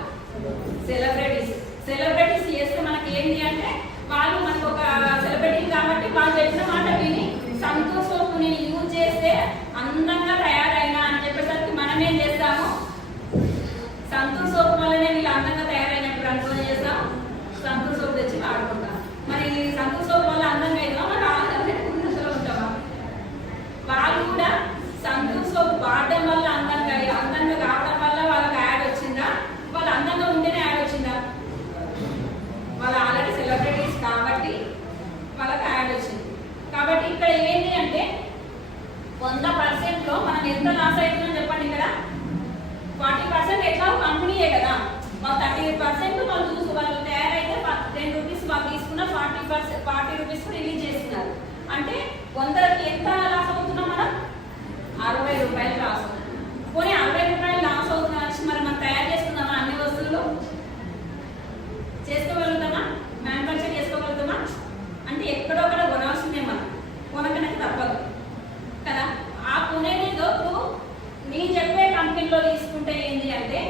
సెలబ్రిటీస్ చేస్తే మనకి ఏంటి అంటే వాళ్ళు మనకు ఒక సెలబ్రిటీ కాబట్టి వాళ్ళు చెప్పిన మాట విని సంతూర్ సోప్ నేను యూజ్ చేస్తే అందంగా తయారైనా అని చెప్పేసరికి మనం ఏం చేస్తాము? సంతూర్ సోప్ వల్లనే వీళ్ళు అందంగా తయారైనట్టు అనుకోని చేస్తాం, సంతూర్ సోప్ తెచ్చి వాడుకుంటాం. మరి సంతూర్ సోప్ వల్ల అందంగా అయినా మరి ఆనందంగా ఉంటామా? వాళ్ళు కూడా సంతూర్ సోప్ వాడడం వల్ల అందంగా కావడం వల్ల వాళ్ళకి యాడ్ వచ్చిందా? వాళ్ళు అందంగా ఉంటేనే యాడ్ వచ్చిందా? వాళ్ళు ఆల్రెడీ సెలబ్రిటీస్ కాబట్టి వాళ్ళకి యాడ్ వచ్చింది. కాబట్టి ఇక్కడ ఏంటి అంటే 100%లో మనం ఎంత లాస్ అవుతుందని చెప్పండి. ఇక్కడ 40% ఎట్లా కంపెనీయే కదా. వాళ్ళు 30% వాళ్ళు తయారైతే 10 రూపీస్ వాళ్ళు తీసుకున్న 40 రూపీస్ రిలీజ్ చేస్తున్నారు. అంటే 100కి ఎంత లాస్ అవుతున్నాం మనం? 60 రూపాయలు లాస్ అవుతుంది. పోనీ 60 రూపాయలు లాస్ అవుతున్నా మరి మనం తయారు చేసుకుందామా? అన్ని వస్తువులు చేసుకోగలుగుతామా? మ్యానుఫ్యాక్చర్ చేసుకోగలుగుతామా? అంటే ఎక్కడో ఒకడ కొనాల్సిందే, మనం కొనకనకి తప్పదు కదా. ఆ కొనేదో నేను చెప్పే కంపెనీలో తీసుకుంటే ఏంటి అంటే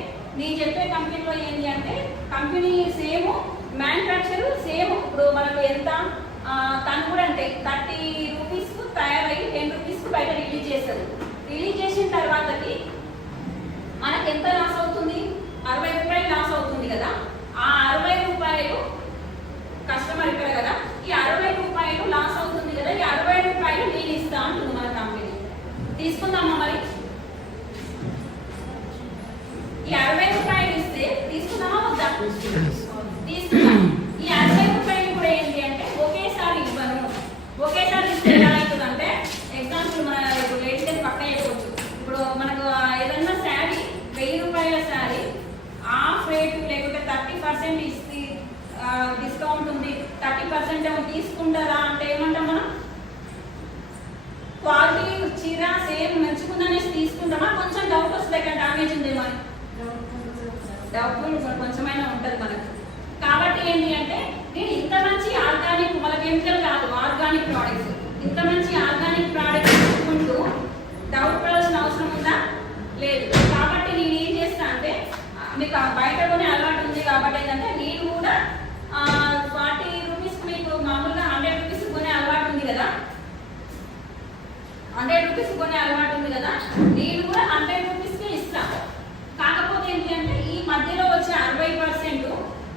కంపెనీ సేమ్, మ్యానుఫ్యాక్చర్ సేమ్. ఇప్పుడు మనకు ఎంత తను కూడా అంటే 30 రూపీస్కు తయారయ్యి 10 రూపీస్కు బయట రిలీజ్ చేస్తారు. రిలీజ్ చేసిన తర్వాతకి మనకు ఎంత లాస్ అవుతుంది? 60 రూపాయలు లాస్ అవుతుంది కదా. ఆ 60 రూపాయలు కస్టమర్ ఇక్కడ కదా, ఈ 60 రూపాయలు లాస్ అవుతుంది కదా. ఈ 60 రూపాయలు నేను ఇస్తా అంటుంది మన కంపెనీ. తీసుకుందామా మరి? ఈ 60 రూపాయలు ఇస్తే తీసుకుందామా వద్దా? తీసుకుందాం. ఈ 60 రూపాయలు కూడా ఏంటి అంటే ఒకేసారి ఇవ్వను. ఒకేసారి ఇస్తే ఎలా అవుతుందంటే ఎగ్జాంపుల్ మన ఇప్పుడు ఏంటంటే పక్క చెప్పవచ్చు. ఇప్పుడు మనకు ఏదన్నా శారీ 1000 రూపాయల శారీ ఆఫ్ రేట్ లేకుంటే 30% ఇస్తే డిస్కౌంట్ ఉంది, 30% ఏమో తీసుకుంటారా అంటే ఏమంటాం మనం? క్వాలిటీ చీర సేమ్ మంచిగుందనేసి తీసుకుంటామా? కొంచెం డౌట్ వస్తుంది, ఇక్కడ డామేజ్ ఉందేమో అని డౌట్ కొంచెమైనా ఉంటుంది మనకు. కాబట్టి ఏంటి అంటే నేను ఇంత మంచి ఆర్గానిక్, మన కెమికల్ కాదు ఆర్గానిక్ ప్రోడక్ట్స్, ఇంత మంచి ఆర్గానిక్ ప్రోడక్ట్స్ తీసుకుంటూ డౌట్ పడాల్సిన అవసరం ఉందా? లేదు. కాబట్టి నేను ఏం చేస్తా అంటే మీకు బయట కొని కాబట్టి ఏంటంటే నేను కూడా 40 రూపీస్ మీకు మామూలుగా 100 రూపీస్ కొనే అలవాటు ఉంది కదా, 100 రూపీస్ కొనే అలవాటు ఉంది కదా, నేను కూడా 100 రూపీస్కే ఇస్తాను. కాకపోతే ఏంటి అంటే ఈ మధ్యలో వచ్చే 60%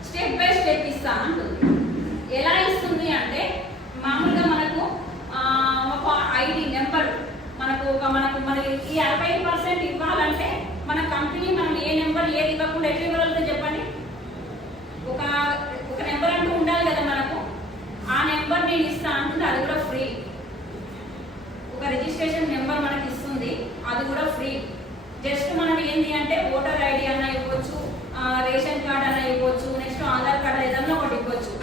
స్టెప్ బై స్టెప్ ఇస్తా అంటుంది. ఎలా ఇస్తుంది అంటే మామూలుగా మనకు ఒక ఐడి నెంబర్ మనకి ఈ 60% ఇవ్వాలంటే మన కంపెనీ మనం ఏ నెంబర్ ఏది ఇవ్వకుండా ఎట్లా ఇవ్వగలుగుతుంది చెప్పండి. ఒక నెంబర్ అంటూ ఉండాలి కదా మనకు. ఆ నెంబర్ నేను ఇస్తా అంటుంది, అది కూడా ఫ్రీ. ఒక రిజిస్ట్రేషన్ నెంబర్ మనకి ఇస్తుంది, అది కూడా ఫ్రీ. జస్ట్ మనం ఏంటి అంటే ఓటర్ ఐడి అన్న ఇవ్వచ్చు, రేషన్ కార్డ్ అన్న ఇవ్వచ్చు, నెక్స్ట్ ఆధార్ కార్డ్ ఏదన్నా ఒకటి ఇవ్వచ్చు.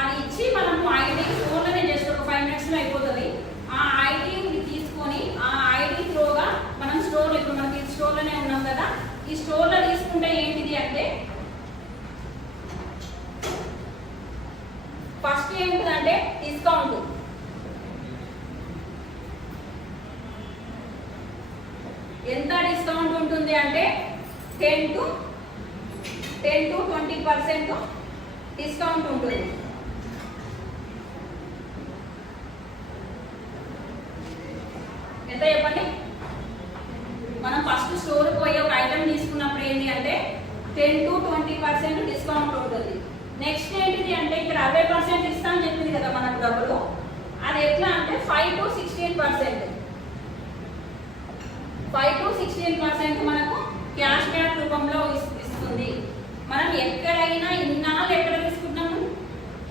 అది ఇచ్చి మనము ఐడి ఫోన్లోనే జస్ట్ ఒక 5 minutes అయిపోతుంది. ఆ ఐడిని తీసుకొని ఆ ఐడి త్రోగా మనం స్టోర్, ఇప్పుడు మనకి స్టోర్లోనే ఉన్నాం కదా, ఈ స్టోర్లో తీసుకుంటే ఏంటిది అంటే ఫస్ట్ ఏముంటుందంటే డిస్కౌంట్. ఎంత డిస్కౌంట్ ఉంటుంది అంటే 10 to 20% డిస్కౌంట్ ఉంటుంది. ఎంత చెప్పండి? మనం ఫస్ట్ స్టోర్ పోయి ఒక ఐటమ్ తీసుకున్నప్పుడు ఏంటి అంటే 10 to 20% డిస్కౌంట్ ఉంటుంది. నెక్స్ట్ ఏంటిది అంటే ఇక్కడ 60% ఇస్తా అని చెప్పింది కదా మనకు డబ్బులు, అది ఎట్లా అంటే 5 to 16%. 5 to 16% మనకు క్యాష్ బ్యాక్ రూపంలో ఇస్తుంది. మనం ఎక్కడైనా ఇన్నాళ్ళు ఎక్కడ తీసుకున్నాము,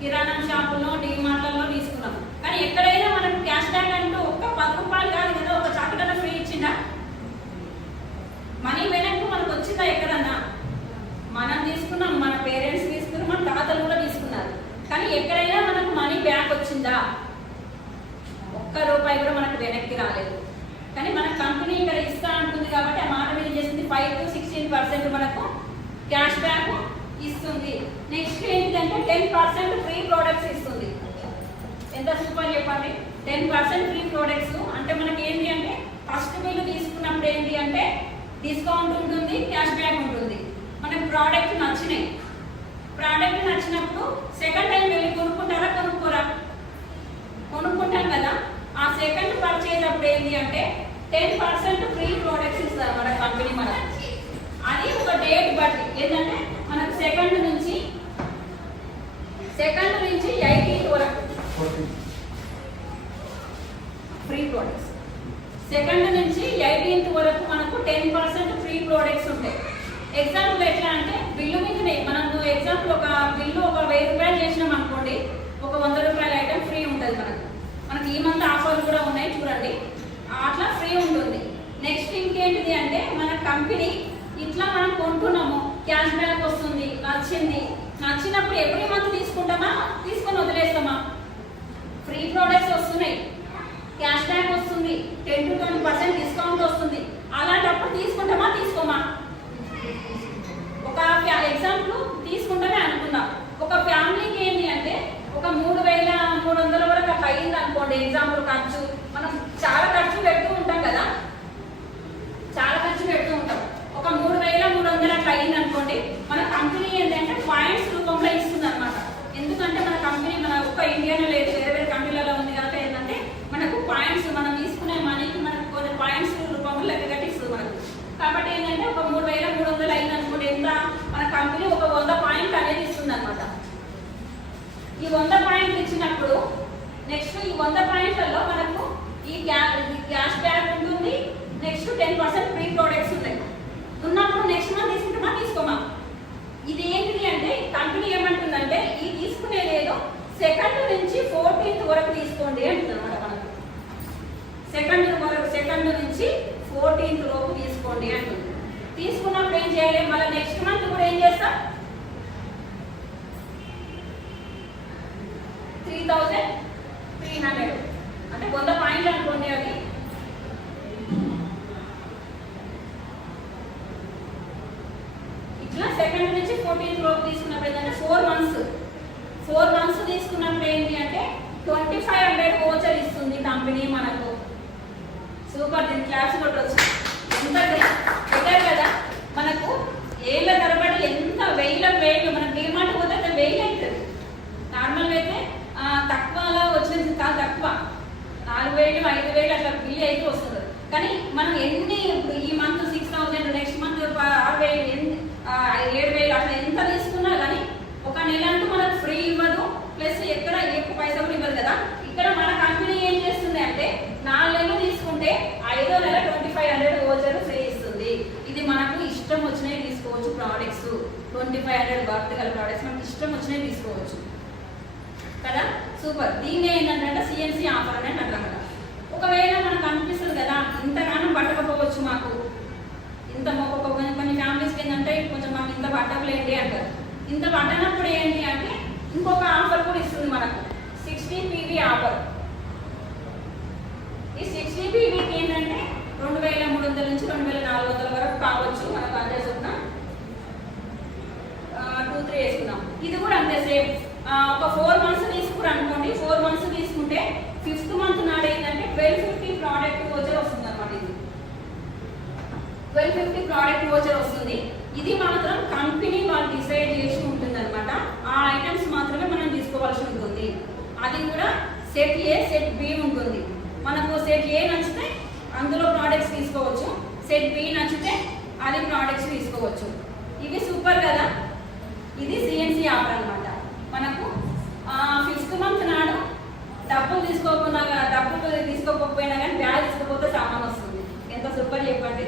కిరాణా షాపుల్లో, డిమార్ట్లలో తీసుకున్నాం. కానీ ఎక్కడైనా మనకు క్యాష్ బ్యాక్ అంటూ ఒక్క 10 రూపాయలు కాదు కదా, ఒక చాకటన ఫ్రీ ఇచ్చిందా? మనీ వెనక్కి మనకు వచ్చిందా ఎక్కడన్నా? మనం తీసుకున్నాం, మన పేరెంట్స్ తీసుకున్నారు, మన తాతలు కూడా తీసుకున్నారు. కానీ ఎక్కడైనా మనకు మనీ బ్యాక్ వచ్చిందా? ఒక్క రూపాయి కూడా మనకు వెనక్కి రాలేదు. కానీ మన కంపెనీ ఇక్కడ ఇస్తా అంటుంది కాబట్టి ఆ మాట మీద చేసింది 5 to 16% మనకు క్యాష్ బ్యాక్ ఇస్తుంది. నెక్స్ట్ ఏంటంటే 10% ఫ్రీ ప్రోడక్ట్స్ ఇస్తుంది. ఎంత సూపర్ చెప్పండి. 10% ఫ్రీ ప్రోడక్ట్స్ అంటే మనకి ఏంటి అంటే ఫస్ట్ బిల్లు తీసుకున్నప్పుడు ఏంటి అంటే డిస్కౌంట్ ఉంటుంది, క్యాష్ బ్యాక్ ఉంటుంది. మనకి ప్రోడక్ట్ నచ్చినప్పుడు సెకండ్ టైం వెళ్ళి కొనుక్కుంటారా, కొనుక్కోరా? కొనుక్కుంటాం కదా. ఆ సెకండ్ పర్చేజ్ అప్పుడు ఏంటి అంటే 10% ఫ్రీ ప్రోడక్ట్స్ ఇస్తారు మన కంపెనీ మనకు. అది ఒక డేట్ బట్టి ఏంటంటే మనకు సెకండ్ నుంచి 18th వరకు ఫ్రీ ప్రోడక్ట్స్. సెకండ్ నుంచి 18th వరకు మనకు 10% ఫ్రీ ప్రోడక్ట్స్ ఉంటాయి. ఎగ్జాంపుల్ ఎట్లా అంటే బిల్లు మీదనే మనకు ఎగ్జాంపుల్ ఒక బిల్లు ఒక 1000 రూపాయలు చేసినాం అనుకోండి, ఒక 100 రూపాయల ఐటమ్ ఫ్రీ ఉంటుంది మనకి ఈ మంత్ ఆఫర్లు కూడా ఉన్నాయి చూడండి, అట్లా ఫ్రీ ఉంటుంది. నెక్స్ట్ ఇంకేంటిది అంటే మన కంపెనీ ఇట్లా మనం కొంటున్నాము, క్యాష్ బ్యాక్ వస్తుంది, నచ్చినప్పుడు ఎవ్రీ మంత్ తీసుకుంటామా, తీసుకొని వదిలేస్తామా? ఫ్రీ ప్రోడక్ట్స్ వస్తున్నాయి, క్యాష్ బ్యాక్ వస్తుంది, 10 to 20% డిస్కౌంట్ వస్తుంది. అలాంటప్పుడు తీసుకుంటామా, తీసుకోమా? ఒక ఎగ్జాంపుల్ తీసుకుంటామే అనుకుందాం. ఒక ఫ్యామిలీకి ఏంటి అంటే ఒక 3300 వరకు అట్లా అయింది అనుకోండి ఎగ్జాంపుల్ ఖర్చు. మనం చాలా ఖర్చు పెడుతూ ఉంటాం కదా, ఒక 3300 అట్లా అయింది అనుకోండి. మన కంపెనీ ఏంటంటే పాయింట్స్ రూపంలో ఇస్తుంది అనమాట. ఎందుకంటే మన కంపెనీ మన ఒక్క ఇండియాలో లేదు, వేరే కంట్రీలలో ఉంది కనుక ఏంటంటే మనకు పాయింట్స్, మనం తీసుకునే మనీకి మనకు కొన్ని పాయింట్స్ రూపంలో లెక్క కట్టిస్తుంది మనకు. కాబట్టి ఏంటంటే ఒక 3300 అయింది అనుకోండి, ఎంత మన కంపెనీ ఒక 100 పాయింట్లు అనేది ఇస్తుంది అనమాట. ఈ 100 పాయింట్లు ఇచ్చినప్పుడు నెక్స్ట్ ఈ 100 పాయింట్లలో మనకు ఈ క్యాష్ బ్యాక్ ఉంటుంది, నెక్స్ట్ 10% ఫ్రీ ప్రోడక్ట్స్ ఉంటాయి. ఉన్నప్పుడు నెక్స్ట్ మంత్ తీసుకుంటామా, తీసుకోమా? ఇది ఏంటిది అంటే కంపెనీ ఏమంటుందంటే ఈ తీసుకునేదేదో సెకండ్ నుంచి 14th వరకు తీసుకోండి అంటుంది అనమాట. మనకు సెకండ్ నుంచి 14th లోపు తీసుకోండి అంటుంది. తీసుకున్నప్పుడు ఏం చేయాలి, మళ్ళీ నెక్స్ట్ మంత్ కూడా ఏం చేస్తాం, 3300 అంటే 100 పాయింట్లు అనుకోండి. అది ఇట్లా సెకండ్ నుంచి 14th లోపు తీసుకున్నప్పుడు ఏంటంటే 4 months తీసుకున్నప్పుడు ఏంటి అంటే 2500 వోచర్ ఇస్తుంది కంపెనీ మనకు. సూపర్, దీని క్లాస్ కొట్టవచ్చు. ఎంత బెటర్ కదా. మనకు ఏళ్ళ తరబడి ఎంత వేల మన 6,000 5,000 అట్లా బిల్ అయితే వస్తుంది. కానీ మనం ఎన్ని ఇప్పుడు ఈ మంత్ 6,000 నెక్స్ట్ మంత్ 6,000 7,000 అట్లా ఎంత తీసుకున్నా కానీ ఒక నెల అంటూ మనకు ఫ్రీ ఇవ్వదు, ప్లస్ ఎక్కడ ఎక్కువ పైసా కూడా ఇవ్వదు కదా. ఇక్కడ మన కంపెనీ ఏం చేస్తుంది అంటే 4 నెలలు తీసుకుంటే 5వ నెల 2,500 ఓచర్ ఫ్రీ ఇస్తుంది. ఇది మనకు ఇష్టం వచ్చినవి తీసుకోవచ్చు. ప్రోడక్ట్స్ 2,500 వర్త్ గల ప్రోడక్ట్స్ మనకి ఇష్టం వచ్చినవి తీసుకోవచ్చు కదా. సూపర్. దీన్ని ఏంటంటే సిఎన్సి ఆఫర్ అని అంటారు కదా. ఒకవేళ మనకు అనిపిస్తుంది కదా ఇంతగానం పట్టకపోవచ్చు మాకు, ఇంత కొన్ని ఫ్యామిలీస్కి ఏంటంటే కొంచెం మాకు ఇంత పట్టలేండి అంటారు. ఇంత పట్టనప్పుడు ఏంటి అంటే ఇంకొక ఆఫర్ కూడా ఇస్తుంది మనకు, 60 PV ఆఫర్. ఈ 60 PVకి ఏంటంటే 2,300 నుంచి 2,400 వరకు కావచ్చు మనకు అంతే చొప్పున 2-3 వేసుకున్నాం. ఇది కూడా అంతే సేమ్. ఒక 4 మంత్స్ తీసుకురు అనుకోండి, 4 మంత్స్ తీసుకుంటే 5th మంత్ నాడు ఏంటంటే 1,250 ప్రోడక్ట్ వోచర్ వస్తుంది అనమాట. ఇది 1,250 ప్రోడక్ట్ వోచర్ వస్తుంది. ఇది మాత్రం కంపెనీ వాళ్ళు డిసైడ్ చేసి ఉంటుంది అనమాట. ఆ ఐటమ్స్ మాత్రమే మనం తీసుకోవాల్సి ఉంటుంది. అది కూడా సెట్ ఏ సెట్ బి ఉంటుంది. మనకు సెట్ ఏ నచ్చితే అందులో ప్రోడక్ట్స్ తీసుకోవచ్చు, సెట్ బి నచ్చితే అది ప్రోడక్ట్స్ తీసుకోవచ్చు. ఇవి సూపర్ కదా. ఇది సిఎన్సి ఆఫర్ అనమాట. మనకు 5th మంత్ నాడు డబ్బులు తీసుకోకపోయినా కానీ బ్యాగ్ తీసుకోకపోతే సామాన్ వస్తుంది. ఎంత సూపర్ చెప్పండి.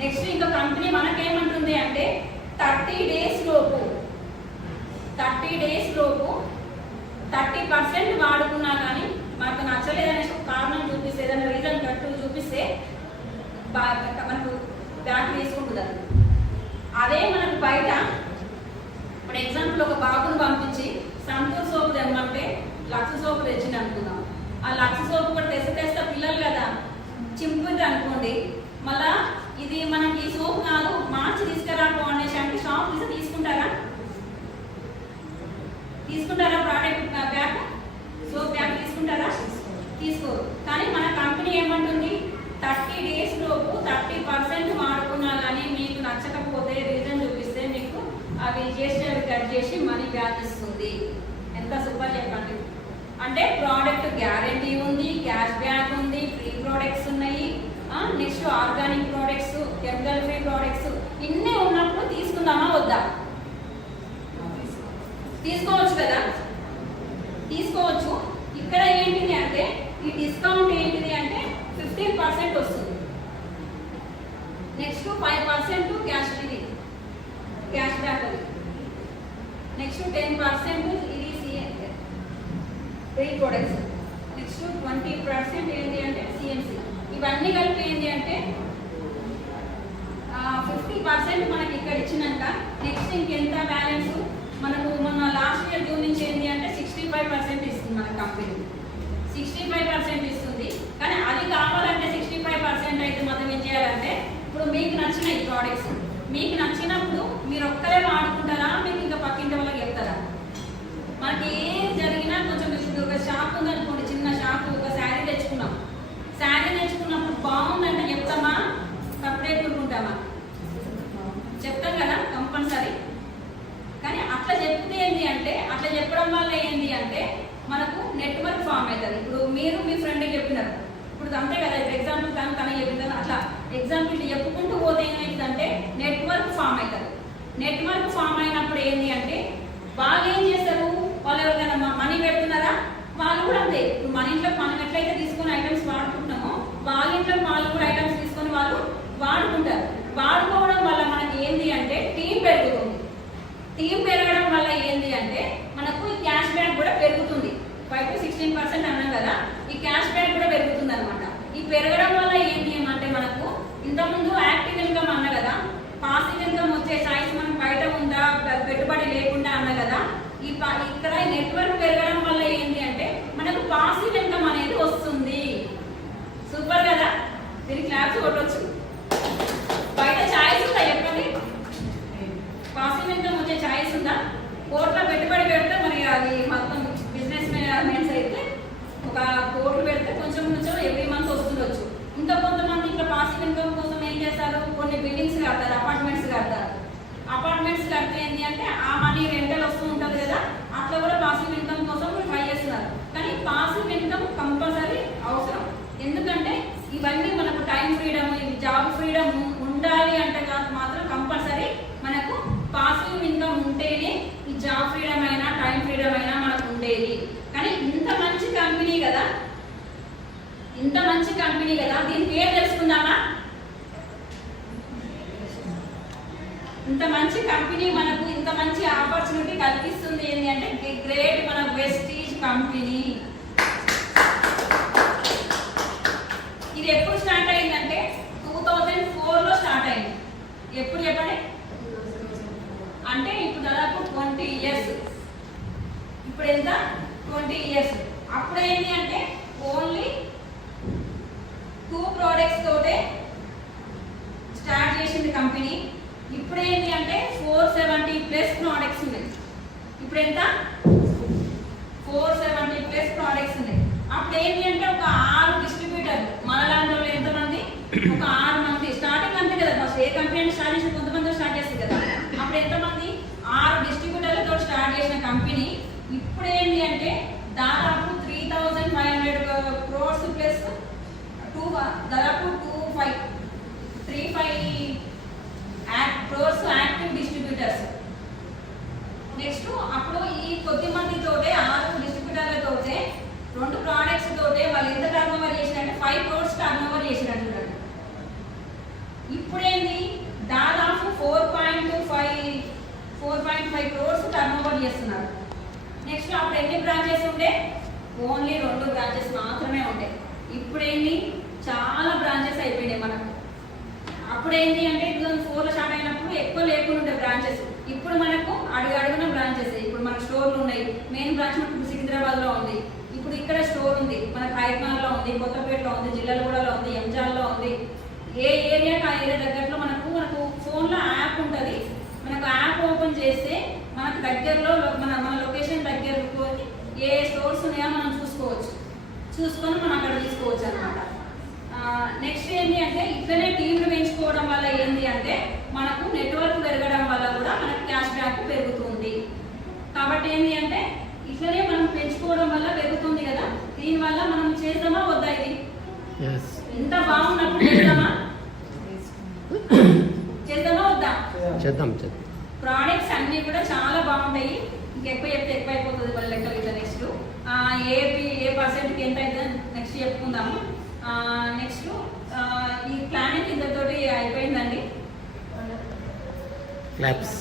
నెక్స్ట్ ఇంకా కంపెనీ మనకేమంటుంది అంటే 30 డేస్ లోపు 30% వాడుకున్నా కానీ మనకు నచ్చలేదనే కారణం చూపిస్తే, ఏదైనా రీజన్ కరెక్ట్ చూపిస్తే మనకు బ్యాగ్ తీసుకుంటుంది. అదే మనకు బయట ఇప్పుడు ఎగ్జాంపుల్ ఒక బాబుని పంపించి సంతూర్ సోప్ తెమ్మంటే లక్స్ సోప్ తెచ్చింది అనుకుందాం. ఆ లక్స్ సోప్ కూడా తెస్తే పిల్లలు కదా చింపుద్ది అనుకోండి, మళ్ళా ఇది మనకి ఈ సోప్ కాదు మార్చి తీసుకురాకు అనేసి అంటే షాప్ తీసుకుంటారా ప్రోడక్ట్ బ్యాగ్, సోప్ బ్యాగ్ తీసుకుంటారా? తీసుకోరు. కానీ మన కంపెనీ ఏమంటుంది 30 డేస్ లోపు 30% వాడుకున్నా కానీ మీకు నచ్చకపోతే రీజన్ చూపిస్తే మీకు అవి కట్ చేసి మనీ బ్యాక్ ఇస్తుంది. ఎంత సూపర్ చెప్పండి. అంటే ప్రోడక్ట్ గ్యారంటీ ఉంది, క్యాష్ బ్యాక్ ఉంది, ఫ్రీ ప్రోడక్ట్స్ ఉన్నాయి, next organic products, chemical free products ఇన్ని ఉన్నప్పుడు తీసుకుందామా వద్దా? తీసుకోవచ్చు కదా, తీసుకోవచ్చు. ఇక్కడ ఏంటిది అంటే ఈ డిస్కౌంట్ ఏంటిది అంటే 15% వస్తుంది. నెక్స్ట్ 5% క్యాష్ బ్యాక్ అది. నెక్స్ట్ 10% ఇది ఫ్రీ ప్రొడక్ట్స్. నెక్స్ట్ 20% ఏంటి అంటే సిఎంసి. ఇవన్నీ కలిపి ఏంటి అంటే 50% మనకి ఇక్కడ ఇచ్చినాక నెక్స్ట్ ఇంకెంత బ్యాలెన్స్ మనకు మొన్న లాస్ట్ ఇయర్ జూన్ నుంచి ఏంటి అంటే 65% ఇస్తుంది మన కంపెనీ. 65% ఇస్తుంది. కానీ అది కావాలంటే 65% అయితే మాత్రం ఏం చేయాలంటే ఇప్పుడు మీకు నచ్చిన ఈ ప్రోడక్ట్స్ మీకు నచ్చినప్పుడు మీరు ఒక్కరే వాడుకుంటారా, మీకు ఇంకా పక్కింటి వాళ్ళకి చెప్తారా? మనకి ఏం జరిగినా కొంచెం ఇప్పుడు ఒక షాప్ ఉందనుకోండి, చిన్న షాప్, ఒక శారీ తెచ్చుకున్నప్పుడు బాగుందంటే చెప్తామా, సపరేట్ కొనుక్కుంటామా? చెప్తాం కదా కంపల్సరీ. కానీ అట్లా చెప్తే ఏంటి అంటే అట్లా చెప్పడం వల్ల ఏంటి అంటే మనకు నెట్వర్క్ ఫామ్ అవుతుంది. ఇప్పుడు మీరు మీ ఫ్రెండ్కి చెప్పినారు, ఇప్పుడు అంతే కదా. ఇప్పుడు ఎగ్జాంపుల్ తన చెప్తాను, అట్లా ఎగ్జాంపుల్ చెప్పుకుంటూ పోతే ఏమైందంటే నెట్వర్క్ ఫామ్ అవుతుంది. నెట్వర్క్ ఫామ్ అయినప్పుడు ఏంటి అంటే వాళ్ళు ఏం చేస్తారు, వాళ్ళు ఎవరికైనా మనీ పెడుతున్నారా, వాళ్ళు కూడా అంతే. ఇప్పుడు మన ఇంట్లో మనం ఎట్లయితే తీసుకుని ఐటమ్స్ వాడుకుంటున్నామో వాళ్ళ ఇంట్లో వాళ్ళు కూడా ఐటమ్స్ తీసుకొని వాళ్ళు వాడుకుంటారు. వాడుకోవడం వల్ల మనకి ఏంటి అంటే టీం పెరుగుతుంది. టీం పెరగడం వల్ల ఏంటి అంటే మనకు ఈ క్యాష్ బ్యాక్ కూడా పెరుగుతుంది. 5 to 16% అన్నాం కదా, ఈ క్యాష్ బ్యాక్ కూడా పెరుగుతుంది అనమాట. ఈ పెరగడం వల్ల ఏంటి అంటే మనకు ఇంతకుముందు యాక్టివ్ ఇన్కమ్ అన్న కదా, పాసివ్ ఇన్కమ్ వచ్చే ఛాయిస్ మనకు బయట ఉందా, పెట్టుబడి లేకుండా అన్న కదా. ఇక్కడ నెట్వర్క్ పెరగడం వల్ల ఏంటి అంటే మనకు పాసివ్ ఇన్కమ్ అనేది వస్తుంది. సూపర్ కదా, దీనికి క్లాప్స్ కొట్టవచ్చు. బయట ఛాయిస్ ఉందా చెప్పండి? పాసివ్ ఇన్కమ్ వచ్చే ఛాయిస్ ఉందా? కోట్ల పెట్టుబడి పెడితే మరి అది మొత్తం బిజినెస్ మెన్స్ అయితే ఒక కోట్లు పెడితే కొంచెం ఎవ్రీ మంత్ వస్తుండొచ్చు. ఇంకా కొంతమంది ఇట్లా పాసివ్ ఇన్కమ్ కోసం ఏం చేస్తారు, కొన్ని బిల్డింగ్స్ కడతారు, అపార్ట్మెంట్స్ కడతారు. అపార్ట్మెంట్స్ కడితే ఏంటి అంటే ఆ మనీ రెంటల్ వస్తూ ఉంటుంది కదా, అట్లా కూడా పాసివ్ ఇన్కమ్ కోసం ట్రై చేస్తున్నారు. కానీ పాసివ్ ఇన్కమ్ కంపల్సరీ అవసరం. ఇంత మంచి కంపెనీ కదా, దీని పేరు తెలుసుకుందామా? ఇంత మంచి కంపెనీ మనకు ఇంత మంచి ఆపర్చునిటీ కల్పిస్తుంది ఏంటి అంటే గ్రేట్ మన వెస్టీజ్ కంపెనీ. ఇది ఎప్పుడు స్టార్ట్ అయిందంటే 2004లో స్టార్ట్ అయింది. ఎప్పుడు చెప్పండి? అంటే ఇప్పుడు దాదాపు 20 ఇయర్స్. ఇప్పుడు ఎంత? 20 ఇయర్స్. అప్పుడు ఏంటి అంటే ఓన్లీ 2 ప్రోడక్ట్స్ తోటే స్టార్ట్ చేసింది కంపెనీ. ఇప్పుడు ఏంటి అంటే 470+ ప్రోడక్ట్స్ ఉన్నాయి. ఇప్పుడు ఎంత? 470+ ప్రోడక్ట్స్ ఉన్నాయి. అప్పుడు ఏంటి అంటే ఒక 6 డిస్ట్రిబ్యూటర్లు. మనలాంటి వాళ్ళు ఎంతమంది? ఒక 6 మంది. స్టార్టింగ్ అంతే కదా, ఫస్ట్ ఏ కంపెనీ స్టార్ట్ చేసి కొంతమంది స్టార్ట్ చేస్తుంది కదా. అప్పుడు ఎంతమంది? 6 డిస్ట్రిబ్యూటర్లతో స్టార్ట్ చేసిన కంపెనీ ఇప్పుడు ఏంటి అంటే దాదాపు 3,500 క్రోర్స్ ప్లస్ దాదాపు 35 క్రోర్స్ యాక్టివ్ డిస్ట్రిబ్యూటర్స్. నెక్స్ట్ అప్పుడు ఈ కొద్ది మందితోటే 6 డిస్ట్రిబ్యూటర్లతోటే 2 ప్రోడక్ట్స్ తోటే వాళ్ళు ఎంత టర్న్ ఓవర్ చేసినట్టే 5 క్రోర్స్ టర్న్ ఓవర్ చేసినట్టు. ఇప్పుడేంది దాదాపు 4.5 క్రోర్స్ టర్న్ ఓవర్ చేస్తున్నారు. నెక్స్ట్ అప్పుడు ఎన్ని బ్రాంచెస్ ఉండే? ఓన్లీ 2 బ్రాంచెస్ మాత్రమే ఉండే. ఇప్పుడేంది చాలా బ్రాంచెస్ అయిపోయినాయి మనకు. అప్పుడు ఏంటి అంటే 2004లో స్టార్ట్ అయినప్పుడు ఎక్కువ లేకుండా ఉండే బ్రాంచెస్. ఇప్పుడు మనకు అడుగున బ్రాంచెస్. ఇప్పుడు మనకు స్టోర్లు ఉన్నాయి. మెయిన్ బ్రాంచ్ మనకు సికింద్రాబాద్లో ఉంది. ఇప్పుడు ఇక్కడ స్టోర్ ఉంది మనకు, హైదరాబాద్లో ఉంది, కొత్తపేటలో ఉంది, జిల్లాలగూడలో ఉంది, ఎంజాల్లో ఉంది. ఏ ఏరియాకి ఆ ఏరియా దగ్గరలో మనకు ఫోన్లో యాప్ ఉంటుంది. మనకు యాప్ ఓపెన్ చేస్తే మనకు దగ్గరలో మన లొకేషన్ దగ్గరకు ఏ స్టోర్స్ ఉన్నాయో మనం చూసుకొని మనం అక్కడ తీసుకోవచ్చు అనమాట. నెక్స్ట్ ఏంటి అంటే ఇట్లనే టీంలు పెంచుకోవడం వల్ల ఏంటి అంటే మనకు నెట్వర్క్ పెరగడం వల్ల కూడా మనకు క్యాష్ బ్యాక్ పెరుగుతుంది. కాబట్టి ఏంటి అంటే ఇట్లనే మనం పెంచుకోవడం వల్ల పెరుగుతుంది కదా. దీనివల్ల మనం చేద్దామా వద్దా? ఇది ఇంత బాగున్నప్పుడు చేద్దామా వద్దా? చేద్దాం. ప్రోడక్ట్స్ అన్ని కూడా చాలా బాగుంటాయి. ఇంకెక్కువ చెప్తే ఎక్కువ అయిపోతుంది వాళ్ళ లెక్కలు. ఇట్లా నెక్స్ట్ ఏ పర్సెంట్కి ఎంత అయితే నెక్స్ట్ చెప్పుకుందాము. నెక్స్ట్ ఈ ప్లానింగ్ ఇంతతోటి అయిపోయిందండి. క్లాప్స్.